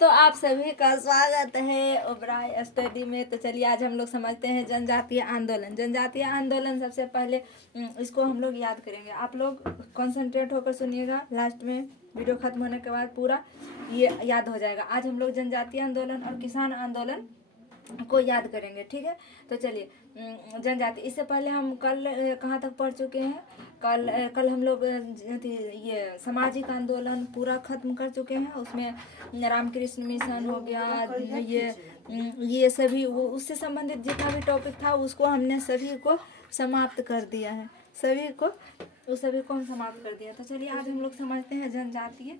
दोस्तों आप सभी का स्वागत है ओबराय स्टडी में। तो चलिए आज हम लोग समझते हैं जनजातीय आंदोलन। जनजातीय आंदोलन सबसे पहले इसको हम लोग याद करेंगे। आप लोग कंसंट्रेट होकर सुनिएगा, लास्ट में वीडियो खत्म होने के बाद पूरा ये याद हो जाएगा। आज हम लोग जनजातीय आंदोलन और किसान आंदोलन को याद करेंगे, ठीक है। तो चलिए जनजाति, इससे पहले हम कल कहाँ तक पढ़ चुके हैं। कल हम लोग ये सामाजिक आंदोलन पूरा खत्म कर चुके हैं। उसमें रामकृष्ण मिशन हो गया, ये सभी वो उससे संबंधित जितना भी टॉपिक था उसको हमने सभी को समाप्त कर दिया है। सभी को हम समाप्त कर दिया। तो चलिए आज हम लोग समझते हैं जनजातीय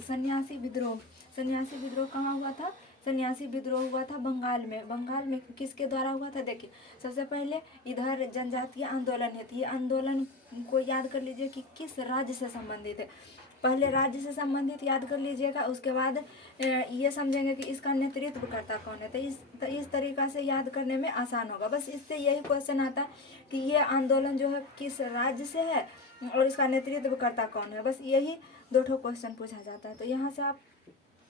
सन्यासी विद्रोह। सन्यासी विद्रोह कहाँ हुआ था? सन्यासी विद्रोह हुआ था बंगाल में। बंगाल में किसके द्वारा हुआ था? देखिए सबसे पहले इधर जनजातीय आंदोलन है, तो ये आंदोलन को याद कर लीजिए कि किस राज्य से संबंधित है। पहले राज्य से संबंधित याद कर लीजिएगा, उसके बाद ये समझेंगे कि इसका नेतृत्व करता कौन है। तो इस तरीक़ा से याद करने में आसान होगा। बस इससे यही क्वेश्चन आता है कि ये आंदोलन जो है किस राज्य से है और इसका नेतृत्व करता कौन है। बस यही दो ठो क्वेश्चन पूछा जाता है। तो यहाँ से आप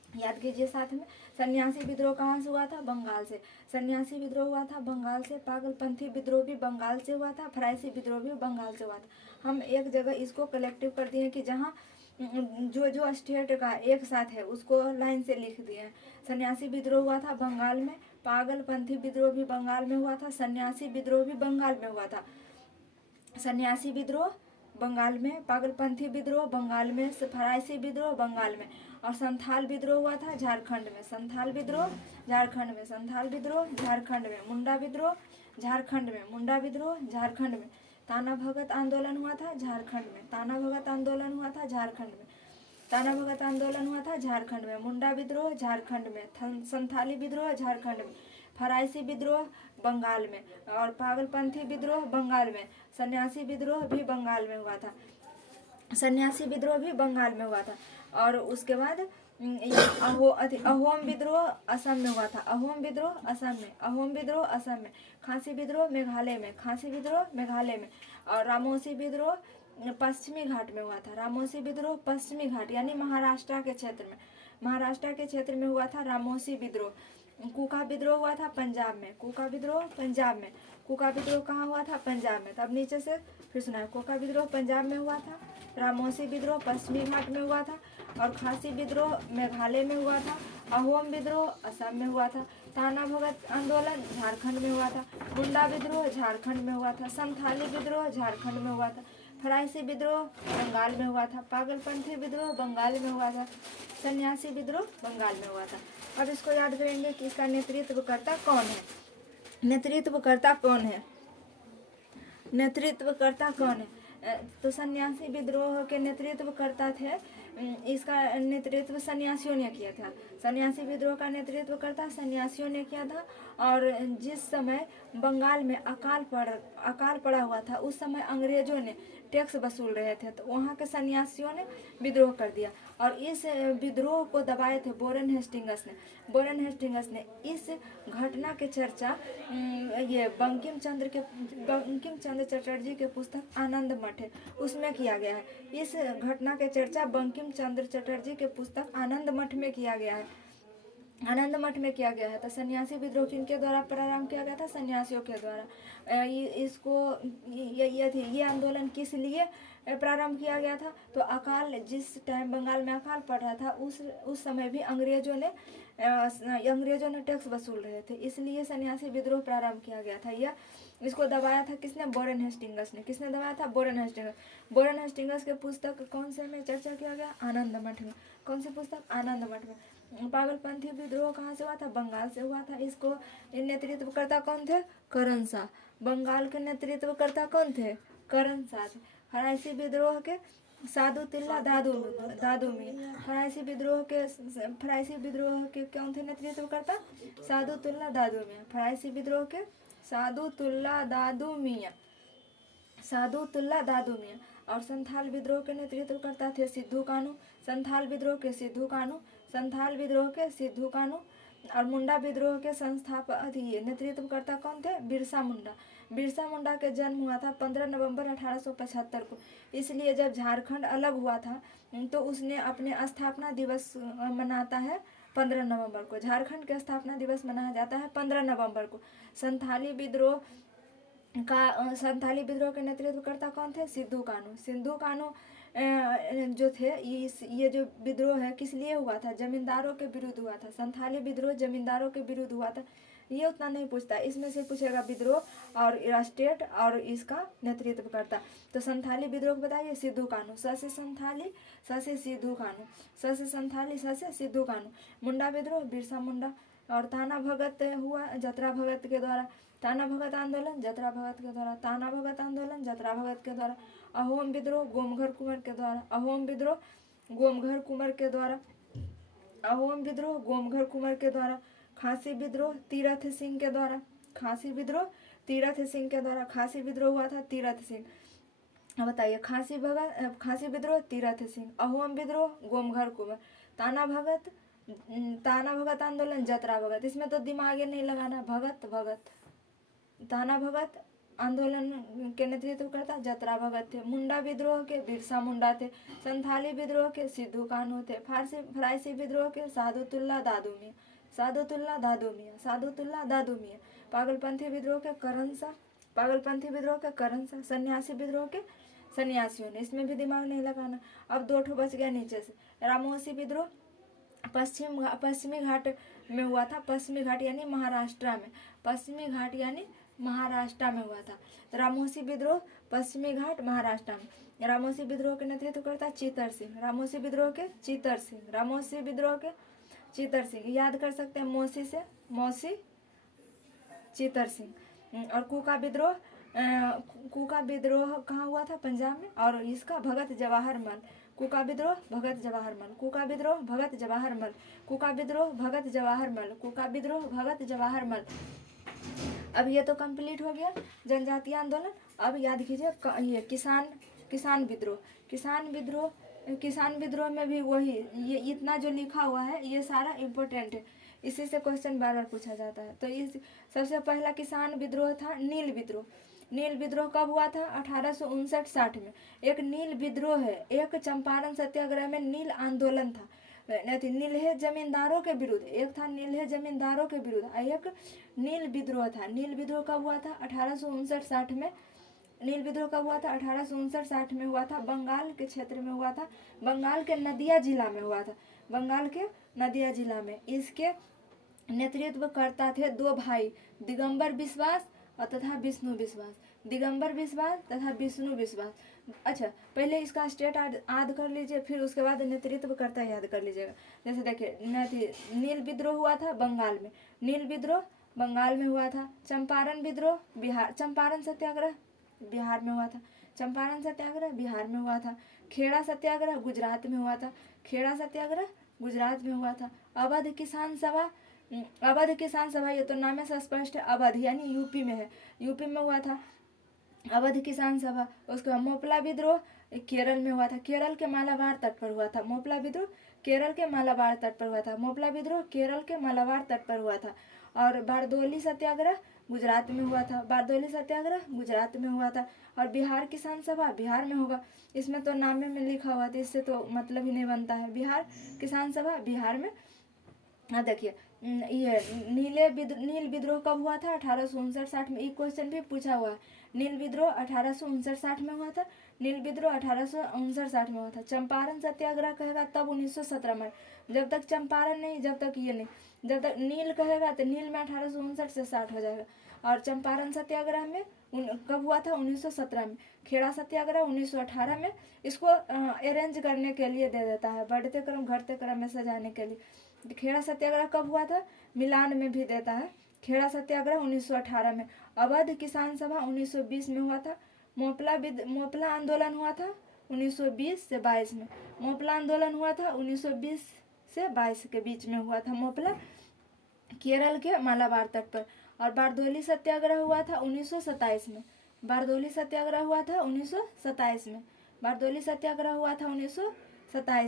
याद कीजिए साथ में। सन्यासी विद्रोह कहाँ से हुआ था? बंगाल से। सन्यासी विद्रोह हुआ था बंगाल से। पागलपंथी विद्रोह भी बंगाल से हुआ था। फराइसी विद्रोह भी बंगाल से हुआ था। हम एक जगह इसको कलेक्टिव कर दिए कि जहाँ जो स्टेट का एक साथ है उसको लाइन से लिख दिए हैं। सन्यासी विद्रोह हुआ था बंगाल में। पागलपंथी विद्रोह भी बंगाल में हुआ था। सन्यासी विद्रोह भी बंगाल में हुआ था। सन्यासी विद्रोह बंगाल में, पागलपंथी विद्रोह बंगाल में, फराइसी विद्रोह बंगाल में, और संथाल विद्रोह हुआ था झारखंड में। संथाल विद्रोह झारखंड में। संथाल विद्रोह झारखंड में। मुंडा विद्रोह झारखंड में। मुंडा विद्रोह झारखंड में। ताना भगत आंदोलन हुआ था झारखंड में। ताना भगत आंदोलन हुआ था झारखंड में। ताना भगत आंदोलन हुआ था झारखंड में। मुंडा विद्रोह झारखंड में। संथाली विद्रोह झारखंड में। फराइसी विद्रोह बंगाल में और पागलपंथी विद्रोह बंगाल में। सन्यासी विद्रोह भी बंगाल में हुआ था। सन्यासी विद्रोह भी बंगाल में हुआ था। और उसके बाद अहोम विद्रोह असम में हुआ था। अहोम विद्रोह असम में। अहोम विद्रोह असम में। खासी विद्रोह मेघालय में। खासी विद्रोह मेघालय में। और रामोसी विद्रोह पश्चिमी घाट में हुआ था। रामोसी विद्रोह पश्चिमी घाट यानी महाराष्ट्र के क्षेत्र में। महाराष्ट्र के क्षेत्र में हुआ था रामोसी विद्रोह। कूका विद्रोह हुआ था पंजाब में। कूका विद्रोह पंजाब में। कूका विद्रोह कहाँ हुआ था? पंजाब में। तब नीचे से फिर सुना है। कूका विद्रोह पंजाब में हुआ था। रामोसी विद्रोह पश्चिमी घाट में हुआ था। और खासी विद्रोह मेघालय में हुआ था। अहोम विद्रोह असम में हुआ था। ताना भगत आंदोलन झारखंड में हुआ था। मुंडा विद्रोह झारखंड में हुआ था। संथाली विद्रोह झारखंड में हुआ था। फराइसी विद्रोह बंगाल में हुआ था। पागलपंथी विद्रोह बंगाल में हुआ था। सन्यासी विद्रोह बंगाल में हुआ था। अब इसको याद करेंगे कि इसका नेतृत्वकर्ता कौन है। नेतृत्वकर्ता कौन है? नेतृत्वकर्ता कौन है? तो सन्यासी विद्रोह के नेतृत्वकर्ता थे। इसका नेतृत्व सन्यासियों ने किया था। सन्यासी विद्रोह का नेतृत्वकर्ता सन्यासियों ने किया था। और जिस समय बंगाल में अकाल पड़ा हुआ था उस समय अंग्रेजों ने टैक्स वसूल रहे थे, तो वहाँ के सन्यासियों ने विद्रोह कर दिया। और इस विद्रोह को दबाए थे बोरेन हेस्टिंगस ने। बोरेन हेस्टिंगस ने इस घटना के चर्चा ये बंकिम चंद्र चटर्जी के पुस्तक आनंद मठ है उसमें किया गया है। इस घटना के चर्चा बंकिम चंद्र चटर्जी के पुस्तक आनंद मठ में किया गया है। आनंद मठ में किया गया है। तो सन्यासी विद्रोह किनके द्वारा प्रारंभ किया गया था? सन्यासियों के द्वारा। ये आंदोलन किस लिए प्रारंभ किया गया था? तो अकाल, जिस टाइम बंगाल में अकाल पड़ रहा था उस समय भी अंग्रेजों ने टैक्स वसूल रहे थे, इसलिए सन्यासी विद्रोह प्रारंभ किया गया था। इसको दबाया था किसने? बोरेन हेस्टिंगस ने। किसने दबाया था? Borane Hastings. बोरेन हेस्टिंगस के पुस्तक कौन से में चर्चा किया गया? आनंद मठ में। कौन सी पुस्तक? आनंद मठ में। पागलपंथी विद्रोह कहाँ से हुआ था? बंगाल से हुआ था। इसको नेतृत्वकर्ता कौन थे? करण शाह। बंगाल के नेतृत्वकर्ता कौन थे? करण शाह थे। फराइसी विद्रोह के सादुतिल्ला दादू मियां। फराइसी विद्रोह के कौन थे नेतृत्वकर्ता? सादुतिल्ला दादू मियां। फराइसी विद्रोह के सादुतिल्ला दादू मियां। और संथाल विद्रोह के नेतृत्वकर्ता थे सिद्धू कानू। संथाल विद्रोह के सिद्धू कानू। और मुंडा विद्रोह के संस्थापक नेतृत्वकर्ता कौन थे? बिरसा मुंडा। बिरसा मुंडा का जन्म हुआ था 15 नवंबर 1875 को। इसलिए जब झारखंड अलग हुआ था तो उसने अपने स्थापना दिवस मनाता है 15 नवंबर को। झारखंड का स्थापना दिवस मनाया जाता है 15 नवंबर को। संथाली विद्रोह के नेतृत्वकर्ता कौन थे? सिद्धू कानू। सिद्धू कानू जो थे, ये जो विद्रोह है किस लिए हुआ था? जमींदारों के विरुद्ध हुआ था। संथाली विद्रोह जमींदारों के विरुद्ध हुआ था। ये उतना नहीं पूछता, इसमें से पूछेगा विद्रोह और स्टेट और इसका नेतृत्व करता। तो संथाली विद्रोह बताइए, सिद्धू कानू। स से संथाली, स से सिद्धू कानू, स से संथाली, स से सिद्धू कानू। मुंडा विद्रोह बिरसा मुंडा। और ताना भगत हुआ जतरा भगत के द्वारा। ताना भगत आंदोलन जतरा भगत के द्वारा। ताना भगत आंदोलन जतरा भगत के द्वारा। अहोम विद्रोह गोमघर कुंवर के द्वारा। अहोम विद्रोह गोमघर कुंवर के द्वारा। अहोम विद्रोह गोमघर कुंवर के द्वारा। खासी विद्रोह तीरथ सिंह के द्वारा। खासी विद्रोह तीरथ सिंह के द्वारा। खासी विद्रोह हुआ था तीरथ सिंह। बताइए, खासी विद्रोह तीरथ सिंह। अहोम विद्रोह गोमघर कुंवर। ताना भगत आंदोलन जतरा भगत। इसमें तो दिमाग नहीं लगाना, भगत। ताना भगत आंदोलन के नेतृत्व करता जतरा भगत थे। मुंडा विद्रोह के बिरसा मुंडा थे। संथाली विद्रोह के सिद्धू कानू थे। फराइसी विद्रोह के सादुतुल्ला दादू मियां। पागलपंथी विद्रोह के करण शाह। सन्यासी विद्रोह के सन्यासियों ने। इसमें भी दिमाग नहीं लगाना। अब 2 ठो बच गया नीचे से। रामोसी विद्रोह पश्चिमी घाट में हुआ था। पश्चिमी घाट यानी महाराष्ट्र में। पश्चिमी घाट यानी महाराष्ट्र में हुआ था। रामोसी विद्रोह पश्चिमी घाट महाराष्ट्र में। रामोसी विद्रोह के नेतृत्व करता चीतर सिंह। रामोसी विद्रोह के चीतर सिंह। याद कर सकते हैं मौसी चीतर सिंह। और कुका विद्रोह कहाँ हुआ था? पंजाब में। और इसका भगत जवाहर मल। कुका विद्रोह भगत जवाहर मल। अब ये तो कंप्लीट हो गया जनजातीय आंदोलन। अब याद कीजिए ये किसान विद्रोह में भी वही, ये इतना जो लिखा हुआ है ये सारा इम्पोर्टेंट है, इसी से क्वेश्चन बार बार पूछा जाता है। तो इस सबसे पहला किसान विद्रोह था नील विद्रोह कब हुआ था? 1859-60 में। एक नील विद्रोह है। एक चंपारण सत्याग्रह में नील आंदोलन था। नीलहे जमींदारों के विरुद्ध, एक था नीलहे जमींदारों के विरुद्ध, एक नील विद्रोह था। नील विद्रोह कब हुआ था? 1859-60 में। नील विद्रोह कब हुआ था? 1859-60 में हुआ था। बंगाल के क्षेत्र में हुआ था। बंगाल के नदिया जिला में हुआ था। इसके नेतृत्व करता थे 2 भाई, दिगंबर विश्वास तथा विष्णु विश्वास। अच्छा, पहले इसका स्टेट याद कर लीजिए, फिर उसके बाद नेतृत्व करता याद कर लीजिएगा। जैसे देखिए, नील विद्रोह हुआ था बंगाल में। नील विद्रोह बंगाल में हुआ था। चंपारण विद्रोह चंपारण सत्याग्रह बिहार में हुआ था। खेड़ा सत्याग्रह गुजरात में हुआ था। अवध किसान सभा, ये तो नाम से स्पष्ट है, अवध यानी यूपी में है, यूपी में हुआ था अवध किसान सभा। उसके बाद मोपला विद्रोह केरल में हुआ था। केरल के मालाबार तट पर हुआ था। मोपला विद्रोह केरल के मालाबार तट पर हुआ था। और बारदोली सत्याग्रह गुजरात में हुआ था। और बिहार किसान सभा बिहार में होगा। इसमें तो नाम में लिखा हुआ था, इससे तो मतलब ही नहीं बनता है। बिहार किसान सभा बिहार में। देखिए, ये नील विद्रोह कब हुआ था? 1859-60 में। एक क्वेश्चन भी पूछा हुआ है। नील विद्रोह 1859-60 में हुआ था। चंपारण सत्याग्रह कहेगा तब 1917 में। जब तक चंपारण नहीं, जब तक नील कहेगा तो नील में 1859 से 60 हो जाएगा। और चंपारण सत्याग्रह में कब हुआ था? 1917 में। खेड़ा सत्याग्रह 1918 में। इसको अरेंज करने के लिए दे देता है, बढ़ते क्रम घटते क्रम में सजाने के लिए। खेड़ा सत्याग्रह कब हुआ था? मिलान में भी देता है। खेड़ा सत्याग्रह 1918 में। अवध किसान सभा 1920 में हुआ था। मोपला आंदोलन हुआ था 1920 से 22 में। मोपला आंदोलन हुआ था 1920 से 22 के बीच में हुआ था मोपला, केरल के मालाबार तट पर। और बारदोली सत्याग्रह हुआ था 1927 में। बारदोली सत्याग्रह हुआ था 1927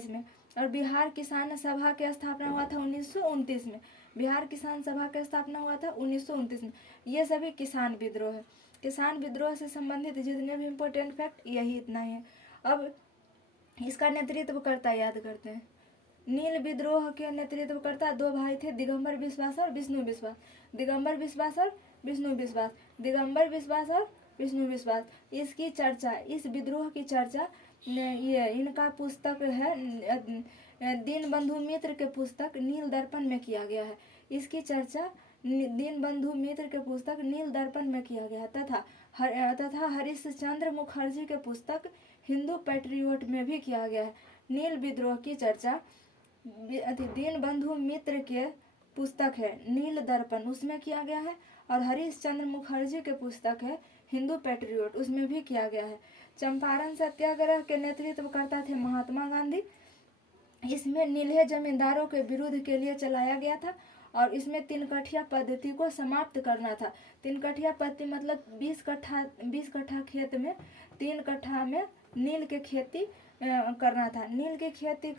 में। और बिहार किसान सभा की स्थापना हुआ था 1929 में। बिहार किसान सभा की स्थापना हुआ था 1929 में। ये सभी किसान विद्रोह है। किसान विद्रोह से संबंधित जितने भी इम्पोर्टेंट फैक्ट यही इतना ही है। अब इसका नेतृत्व करता याद करते हैं। नील विद्रोह के नेतृत्व करता दो भाई थे, दिगंबर बिश्वास और विष्णु विश्वास। दिगंबर विश्वास और विष्णु विश्वास। दिगंबर विश्वास और विष्णु विश्वास। इसकी चर्चा, इस विद्रोह की चर्चा ये इनका पुस्तक है दीनबंधु मित्र के पुस्तक नील दर्पण में किया गया है। इसकी चर्चा दीनबंधु मित्र के पुस्तक नील दर्पण में किया गया है तथा हरिश्चंद्र मुखर्जी के पुस्तक हिंदू पैट्रियोट में भी किया गया है। नील विद्रोह की चर्चा दीनबंधु मित्र के पुस्तक है नील दर्पण, उसमें किया गया है, और हरिश्चंद्र मुखर्जी के पुस्तक है हिंदू पैट्रियोट, उसमें भी किया गया है। चंपारण सत्याग्रह के नेतृत्व करता थे महात्मा गांधी। इसमें नील्हे जमींदारों के विरुद्ध के लिए चलाया गया था और इसमें 3 कठिया पद्धति को समाप्त करना था। 3 कठिया पद्धति मतलब 20 कट्ठा खेत में 3 कट्ठा में नील के खेती करना था। नील की खेती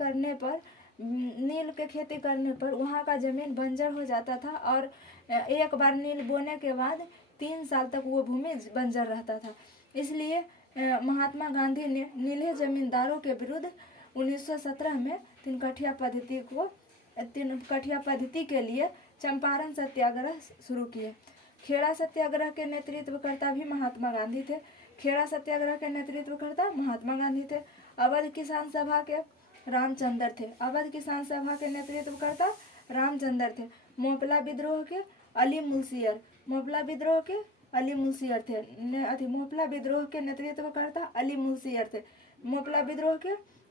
करने पर वहाँ का जमीन बंजर हो जाता था और एक बार नील बोने के बाद 3 साल तक वो भूमि बंजर रहता था। इसलिए महात्मा गांधी ने नीले जमींदारों के विरुद्ध 1917 में 3 कठिया पद्धति के लिए चंपारण सत्याग्रह शुरू किए। खेड़ा सत्याग्रह के नेतृत्वकर्ता भी महात्मा गांधी थे। खेड़ा सत्याग्रह के नेतृत्वकर्ता महात्मा गांधी थे। अवध किसान सभा के रामचंद्र थे। अवध किसान सभा के नेतृत्वकर्ता रामचंद्र थे। मोपला विद्रोह के अली मुंशियर थे। मोपला विद्रोह के नेतृत्वकर्ता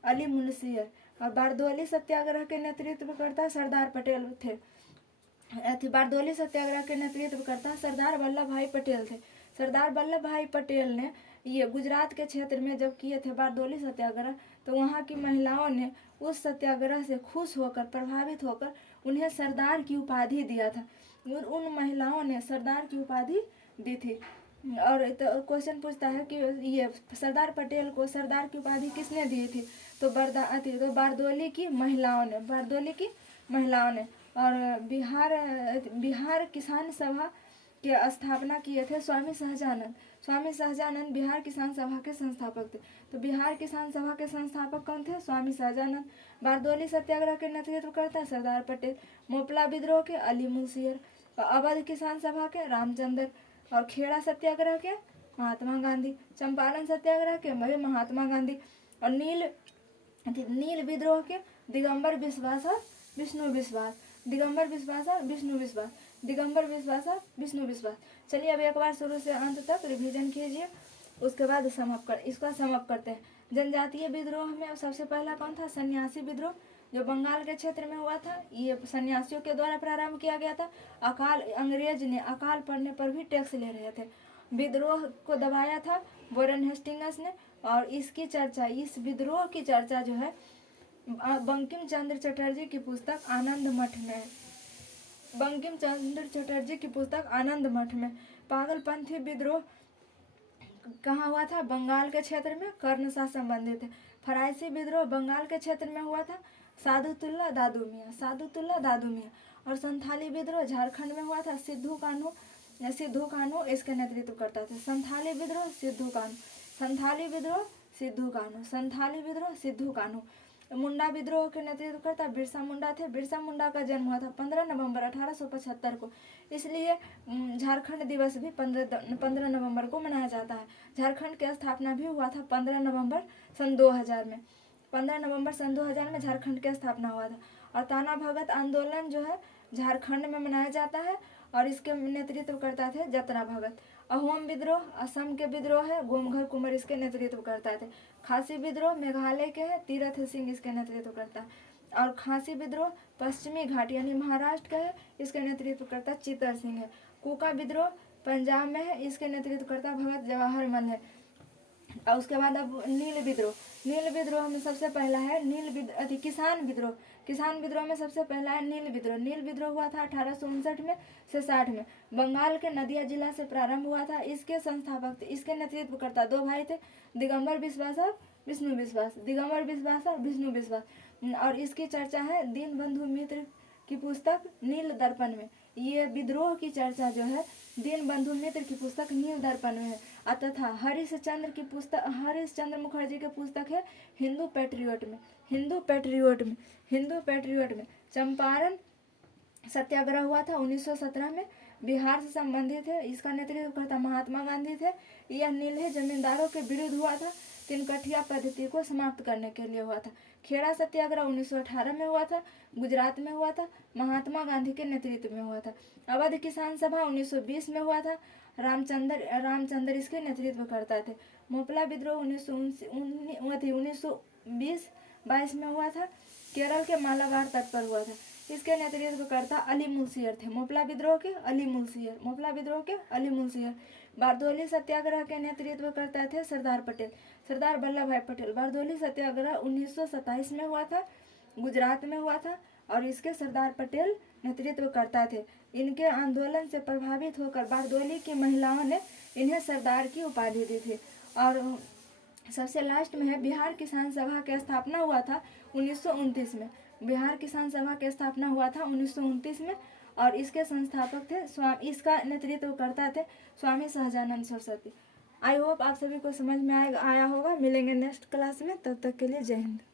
अली मुंशियर और बारदोली सत्याग्रह के नेतृत्वकर्ता सरदार पटेल थे। बारदोली सत्याग्रह के नेतृत्वकर्ता सरदार वल्लभ भाई पटेल थे। सरदार वल्लभ भाई पटेल ने ये गुजरात के क्षेत्र में जब किए थे बारदोली सत्याग्रह, तो वहाँ की महिलाओं ने उस सत्याग्रह से खुश होकर, प्रभावित होकर उन्हें सरदार की उपाधि दिया था। उन महिलाओं ने सरदार की उपाधि दी थी। और तो क्वेश्चन पूछता है कि ये सरदार पटेल को सरदार की उपाधि किसने दी थी? तो बारदोली की महिलाओं ने। और बिहार किसान सभा की स्थापना किए थे स्वामी सहजानंद बिहार किसान सभा के संस्थापक थे। तो बिहार किसान सभा के संस्थापक कौन थे? स्वामी सहजानंद। बारदोली सत्याग्रह के नेतृत्व करता सरदार पटेल। मोपला विद्रोह के अली मुंशियर, अवध किसान सभा के रामचंद्र और खेड़ा सत्याग्रह के महात्मा गांधी। चंपारण सत्याग्रह के महात्मा गांधी और नील विद्रोह के दिगंबर विश्वास और विष्णु विश्वास। चलिए अब एक बार शुरू से अंत तक रिवीजन कीजिए, उसके बाद इसका समाप्त करते हैं। जनजातीय विद्रोह में सबसे पहला कौन था? सन्यासी विद्रोह, जो बंगाल के क्षेत्र में हुआ था। ये सन्यासियों के द्वारा प्रारंभ किया गया था। अंग्रेज ने अकाल पड़ने पर भी टैक्स ले रहे थे। विद्रोह को दबाया था वॉरेन हेस्टिंग्स ने। और इस विद्रोह की चर्चा जो है बंकिम चंद्र चटर्जी की पुस्तक आनंद मठ में। पागलपंथी विद्रोह कहाँ हुआ था? बंगाल के क्षेत्र में, कर्ण से संबंधित है। फराइसी विद्रोह बंगाल के क्षेत्र में हुआ था, सादुतुल्ला दादू मियाँ। और संथाली विद्रोह झारखंड में हुआ था, सिद्धू कान्हू इसके नेतृत्व करता था। संथाली विद्रोह सिद्धू कान्हू। मुंडा विद्रोह के नेतृत्व करता बिरसा मुंडा थे। बिरसा मुंडा का जन्म हुआ था 15 नवंबर 1875 को, इसलिए झारखंड दिवस भी 15 नवंबर को मनाया जाता है। झारखंड की स्थापना भी हुआ था 15 नवंबर सन 2000 में। 15 नवंबर सन 2000 में झारखंड की स्थापना हुआ था। और ताना भगत आंदोलन जो है झारखंड में मनाया जाता है और इसके नेतृत्व करता थे जतरा भगत। अहोम विद्रोह असम के विद्रोह है, गोमघर कुंवर इसके नेतृत्व करता थे। खासी विद्रोह मेघालय के है, तीरथ सिंह इसके नेतृत्व करता है। और खासी विद्रोह पश्चिमी घाट यानी महाराष्ट्र का है, इसके नेतृत्व करता चित्तर सिंह है। कूका विद्रोह पंजाब में है, इसके नेतृत्व करता भगत जवाहरलाल है। और उसके बाद अब नील विद्रोह में सबसे पहला है किसान विद्रोह में सबसे पहला है नील विद्रोह हुआ था 1859 में से 60 में। बंगाल के नदिया जिला से प्रारंभ हुआ था। इसके संस्थापक इसके नेतृत्व करता 2 भाई थे, दिगंबर विश्वास और विष्णु विश्वास। और इसकी चर्चा है दीनबंधु मित्र की पुस्तक नील दर्पण में। ये विद्रोह की चर्चा जो है दीनबंधु मित्र की पुस्तक नील दर्पण में है। तथा हरीशचंद्र मुखर्जी की पुस्तक है हिंदू पैट्रियोट में चंपारण सत्याग्रह हुआ था 1917 में, बिहार से संबंधित है। इसका नेतृत्व करता महात्मा गांधी थे। यह नीले जमींदारों के विरुद्ध हुआ था, तिनकठिया पद्धति को समाप्त करने के लिए हुआ था। खेड़ा सत्याग्रह 1918 में हुआ था, गुजरात में हुआ था, महात्मा गांधी के नेतृत्व में हुआ था। अवध किसान सभा 1920 में हुआ था, रामचंद्र इसके नेतृत्व करता थे। मोपला विद्रोह 1920-22 में हुआ था, केरल के मालाबार तट पर हुआ था। इसके नेतृत्व करता अली मुंशियर थे। मोपला विद्रोह के अली मुंशियर। बारदोली सत्याग्रह के नेतृत्व करता थे सरदार वल्लभ भाई पटेल। बारदोली सत्याग्रह 1927 में हुआ था, गुजरात में हुआ था और इसके सरदार पटेल नेतृत्व करता थे। इनके आंदोलन से प्रभावित होकर बारदोली की महिलाओं ने इन्हें सरदार की उपाधि दी थी। और सबसे लास्ट में है बिहार किसान सभा की स्थापना हुआ था 1929 में। बिहार किसान सभा की स्थापना हुआ था 1929 में और इसके संस्थापक थे इसका नेतृत्व करता थे स्वामी सहजानंद सरस्वती। आई होप आप सभी को समझ में आया होगा। मिलेंगे नेक्स्ट क्लास में, तब तक के लिए जय हिंद।